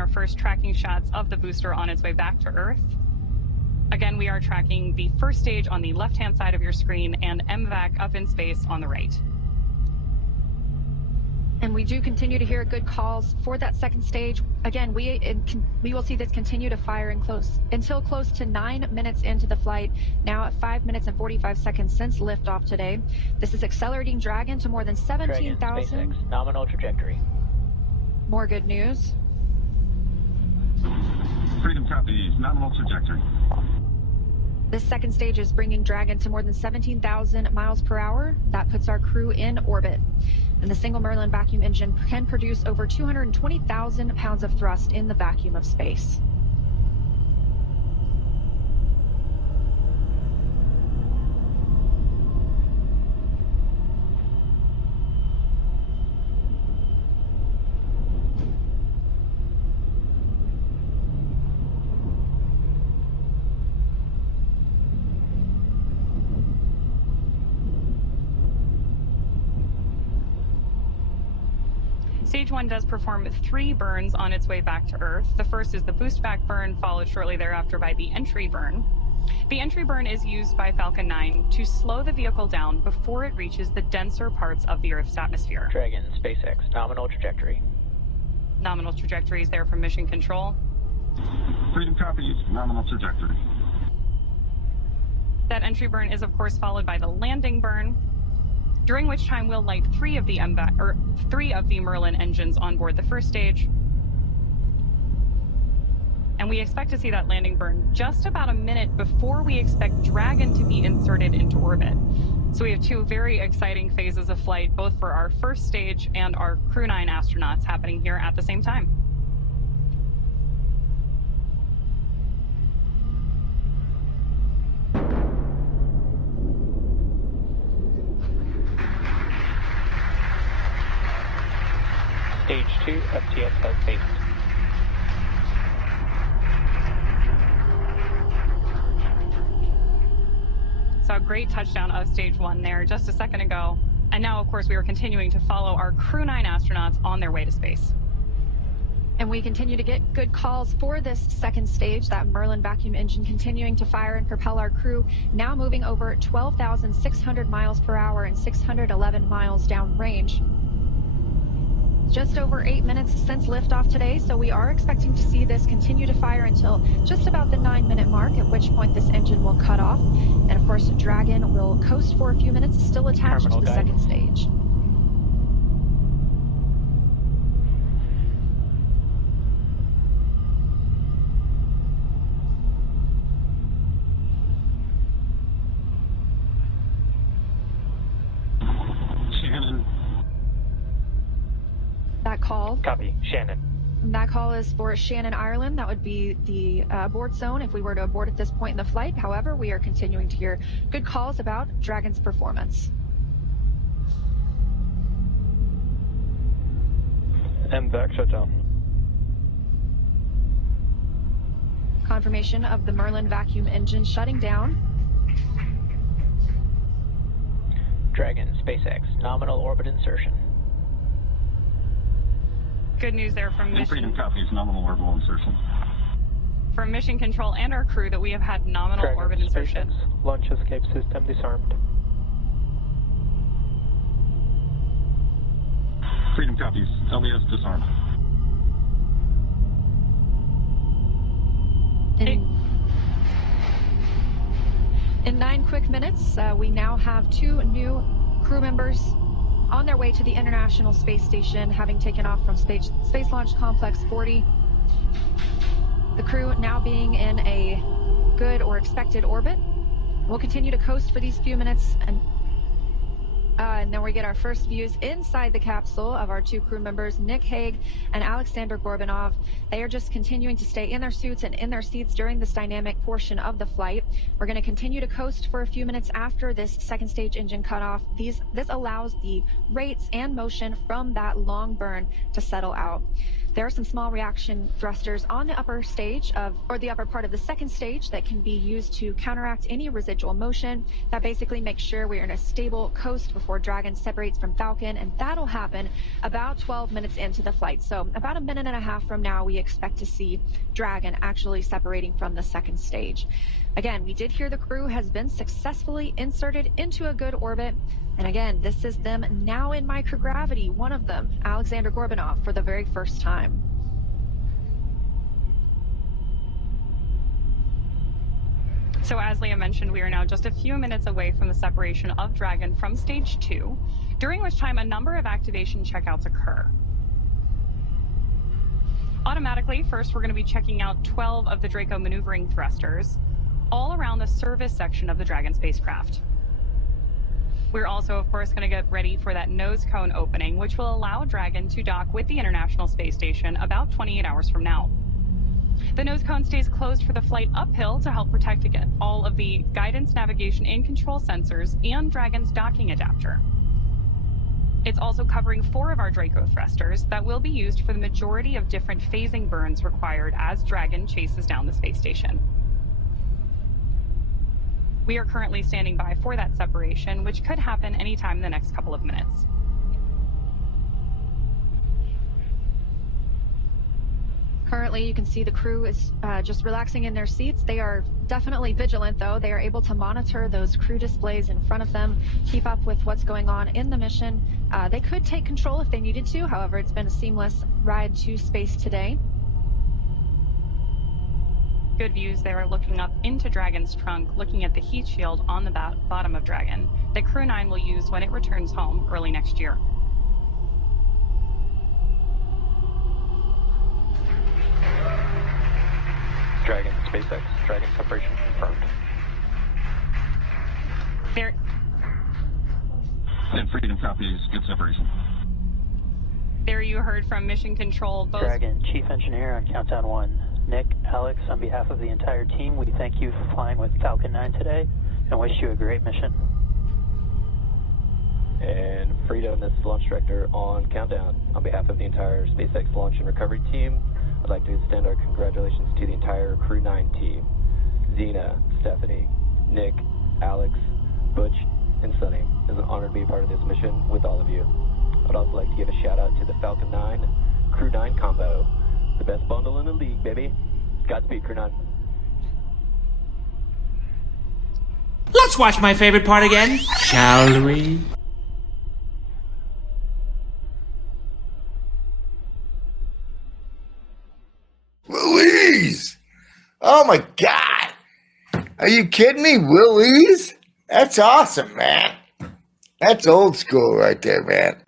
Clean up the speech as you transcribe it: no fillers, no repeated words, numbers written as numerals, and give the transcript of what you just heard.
our first tracking shots of the booster on its way back to Earth. Again, we are tracking the first stage on the left-hand side of your screen and MVAC up in space on the right. And we do continue to hear good calls for that second stage. Again, we will see this continue to fire until close to 9 minutes into the flight, now at 5 minutes and 45 seconds since liftoff today. This is accelerating Dragon to more than 17,000. SpaceX, nominal trajectory. More good news. Freedom copies, nominal trajectory. This second stage is bringing Dragon to more than 17,000 miles per hour. That puts our crew in orbit. And the single Merlin vacuum engine can produce over 220,000 pounds of thrust in the vacuum of space. Stage 1 does perform 3 burns on its way back to Earth. The first is the boost back burn, followed shortly thereafter by the entry burn. The entry burn is used by Falcon 9 to slow the vehicle down before it reaches the denser parts of the Earth's atmosphere. Dragon, SpaceX, nominal trajectory. Nominal trajectory is there from Mission Control. Freedom copies, nominal trajectory. That entry burn is of course followed by the landing burn, during which time we'll light 3 of the Merlin engines on board the first stage. And we expect to see that landing burn just about a minute before we expect Dragon to be inserted into orbit. So we have 2 very exciting phases of flight, both for our first stage and our Crew-9 astronauts happening here at the same time. Stage 2, FTS has based. So a great touchdown of Stage 1 there just a second ago. And now, of course, we are continuing to follow our Crew-9 astronauts on their way to space. And we continue to get good calls for this second stage, that Merlin vacuum engine continuing to fire and propel our crew, now moving over 12,600 miles per hour and 611 miles downrange. Just over 8 minutes since liftoff today, so we are expecting to see this continue to fire until just about the 9-minute mark, at which point this engine will cut off. And of course, Dragon will coast for a few minutes, still attached to the second stage. That call. Copy, Shannon. That call is for Shannon, Ireland. That would be the abort zone if we were to abort at this point in the flight. However, we are continuing to hear good calls about Dragon's performance. MVAC shutdown. Confirmation of the Merlin vacuum engine shutting down. Dragon, SpaceX, nominal orbit insertion. Good news there from Freedom copies, nominal orbital insertion. From Mission Control and our crew that we have had nominal Dragon, orbit insertion. SpaceX, launch escape system disarmed. Freedom copies, LES disarmed. In 9 quick minutes, we now have 2 new crew members on their way to the International Space Station, having taken off from Space Launch Complex 40. The crew now being in a good or expected orbit. We'll continue to coast for these few minutes, and then we get our first views inside the capsule of our 2 crew members, Nick Hague and Alexander Gorbanov. They are just continuing to stay in their suits and in their seats during this dynamic portion of the flight. We're going to continue to coast for a few minutes after this second stage engine cutoff. This allows the rates and motion from that long burn to settle out. There are some small reaction thrusters on the upper stage the upper part of the second stage that can be used to counteract any residual motion. That basically makes sure we're in a stable coast before Dragon separates from Falcon, and that'll happen about 12 minutes into the flight. So about a minute and a half from now, we expect to see Dragon actually separating from the second stage. Again, we did hear the crew has been successfully inserted into a good orbit. And again, this is them now in microgravity, one of them, Alexander Gorbanov, for the very first time. So as Leah mentioned, we are now just a few minutes away from the separation of Dragon from stage 2, during which time a number of activation checkouts occur. Automatically, first we're going to be checking out 12 of the Draco maneuvering thrusters, all around the service section of the Dragon spacecraft. We're also, of course, going to get ready for that nose cone opening, which will allow Dragon to dock with the International Space Station about 28 hours from now. The nose cone stays closed for the flight uphill to help protect against all of the guidance, navigation, and control sensors and Dragon's docking adapter. It's also covering 4 of our Draco thrusters that will be used for the majority of different phasing burns required as Dragon chases down the space station. We are currently standing by for that separation, which could happen anytime in the next couple of minutes. Currently, you can see the crew is just relaxing in their seats. They are definitely vigilant, though. They are able to monitor those crew displays in front of them, keep up with what's going on in the mission. They could take control if they needed to. However, it's been a seamless ride to space today. Good views there, looking up into Dragon's trunk, looking at the heat shield on the bottom of Dragon that Crew-9 will use when it returns home early next year. Dragon, SpaceX, Dragon separation confirmed. There. And Freedom copies, good separation. There you heard from Mission Control. Both Dragon, Chief Engineer on Countdown 1. Nick, Alex, on behalf of the entire team, we thank you for flying with Falcon 9 today and wish you a great mission. And Freedom, this is Launch Director on Countdown. On behalf of the entire SpaceX Launch and Recovery team, I'd like to extend our congratulations to the entire Crew-9 team. Zena, Stephanie, Nick, Alex, Butch, and Sunny. It's an honor to be a part of this mission with all of you. I'd also like to give a shout out to the Falcon 9 Crew-9 combo. The best bundle in the league, baby. Godspeed, Crew-9. Let's watch my favorite part again, shall we? Louise! Oh my God! Are you kidding me, Louise? That's awesome, man. That's old school right there, man.